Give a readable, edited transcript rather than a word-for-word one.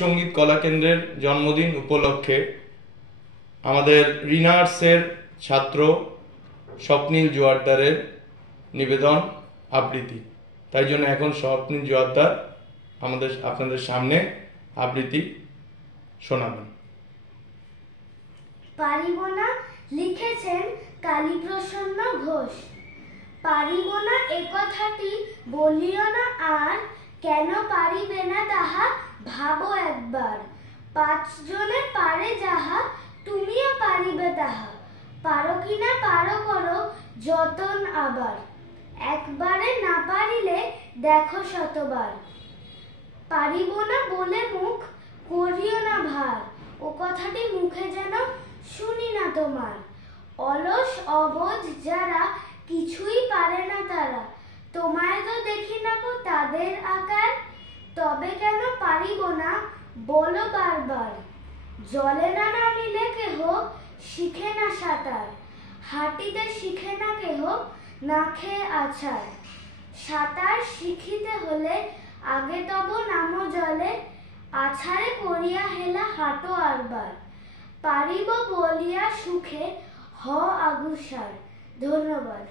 সঙ্গীত কলা কেন্দ্রের জন্মদিন উপলক্ষে আমাদের রিনার্সের ছাত্র স্বপ্নীল জোয়ারদারের নিবেদন আবৃত্তি। তাই জন্য এখন স্বপ্নীল জোয়ারদার আপনাদের সামনে আবৃত্তি শোনাবেন। পারিব না লিখেছেন কালীপ্রসন্ন ঘোষ। পারিব না এ কথাটি বলিও না আর, কেন পারিবে না তাহা ভাবো একবার। 5 জনে পারে যাহা তুমিও পারিবে তাহা, পারো কিনা পারো করো যতন আবার। একবারে না পারিলে দেখো শতবার। পারিব না বলে মুখ করিও না ভার, ও কথাটি মুখে যেন শুনি না তোমার। অলস অবুঝ যারা কিছুই পারে না তারা, তোমায় তো দেখি না কো তাদের আকার। তবে কেন পারিব না বলো বারবার। জলে না নামিলে কেহ শিখে না সাঁতার, হাঁটিতে শিখে না কেহ না খেয়ে আছাড়। সাঁতার শিখিতে হলে আগে তব নামো জলে, আছাড়ে পড়িয়া হেলা হাঁটো আরবার। পারিব বলিয়া সুখে হ আগুসার। ধন্যবাদ।